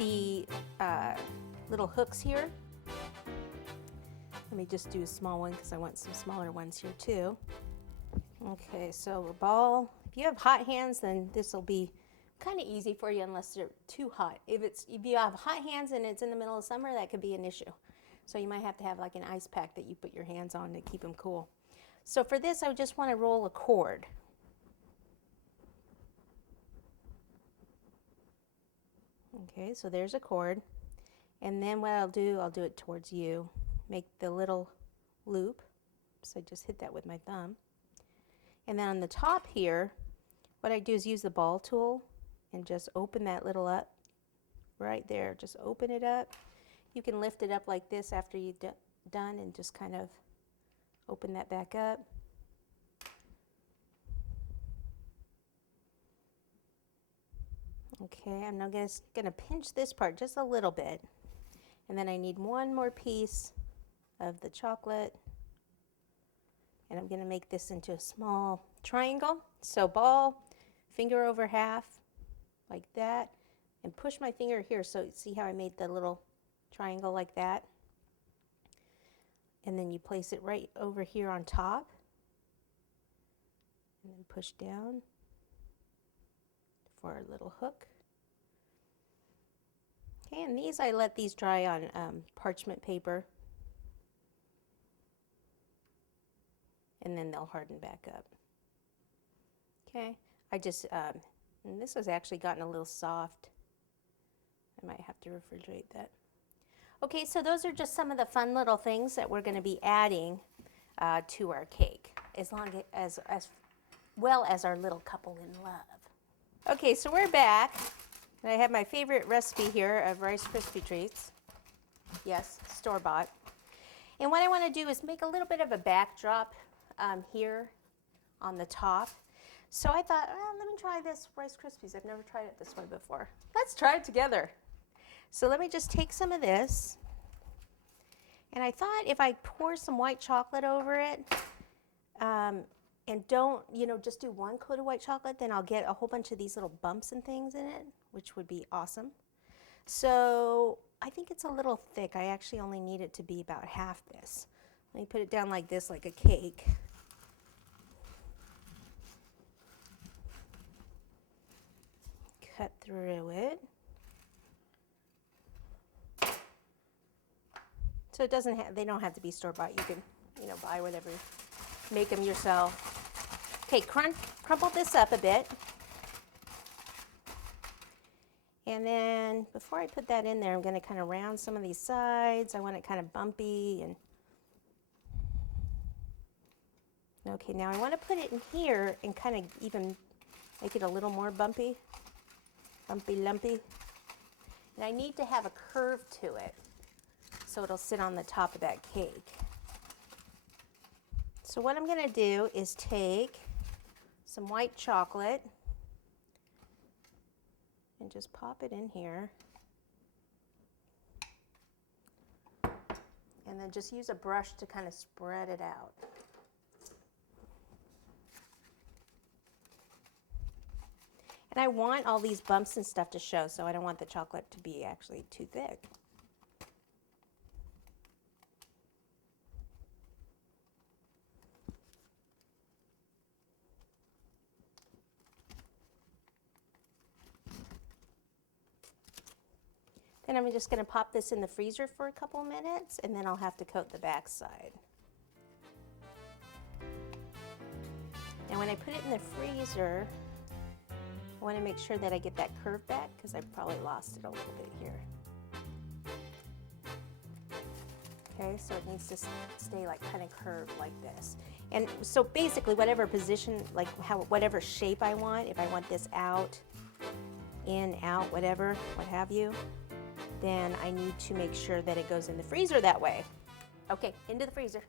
the little hooks here. Let me just do a small one because I want some smaller ones here too. Okay, so a ball. If you have hot hands, then this will be kind of easy for you unless they're too hot. If you have hot hands and it's in the middle of summer, that could be an issue. So you might have to have like an ice pack that you put your hands on to keep them cool. So for this, I just want to roll a cord. Okay, so there's a cord. And then what I'll do it towards you. Make the little loop. So I just hit that with my thumb. And then on the top here, what I do is use the ball tool and just open that little up right there. Just open it up. You can lift it up like this after you've done and just kind of open that back up. Okay, I'm now gonna pinch this part just a little bit. And then I need one more piece of the chocolate. And I'm gonna make this into a small triangle. So ball, finger over half, like that. And push my finger here, so see how I made the little triangle like that? And then you place it right over here on top. And then push down for a little hook. Okay, and these, I let these dry on parchment paper. And then they'll harden back up. Okay, I just, and this has actually gotten a little soft. I might have to refrigerate that. Okay, so those are just some of the fun little things that we're going to be adding to our cake, as well as our little couple in love. Okay, so we're back. I have my favorite recipe here of Rice Krispie treats. Yes, store-bought. And what I want to do is make a little bit of a backdrop here on the top. So I thought, let me try this Rice Krispies. I've never tried it this way before. Let's try it together. So let me just take some of this. And I thought if I pour some white chocolate over it, and don't, just do one coat of white chocolate, then I'll get a whole bunch of these little bumps and things in it, which would be awesome. So I think it's a little thick. I actually only need it to be about half this. Let me put it down like this, like a cake. Cut through it. So it doesn't have, they don't have to be store-bought. You can, buy whatever, make them yourself. Okay, crumple this up a bit. And then before I put that in there, I'm going to kind of round some of these sides. I want it kind of bumpy. And okay, now I want to put it in here and kind of even make it a little more bumpy. Bumpy, lumpy. And I need to have a curve to it so it'll sit on the top of that cake. So what I'm going to do is take some white chocolate and just pop it in here. And then just use a brush to kind of spread it out. And I want all these bumps and stuff to show, so I don't want the chocolate to be actually too thick. Then I'm just going to pop this in the freezer for a couple minutes, and then I'll have to coat the back side. Now when I put it in the freezer, I want to make sure that I get that curve back because I've probably lost it a little bit here. Okay, so it needs to stay like kind of curved like this. And so basically whatever position, like whatever shape I want, if I want this out, in, out, whatever, what have you, then I need to make sure that it goes in the freezer that way. Okay, into the freezer.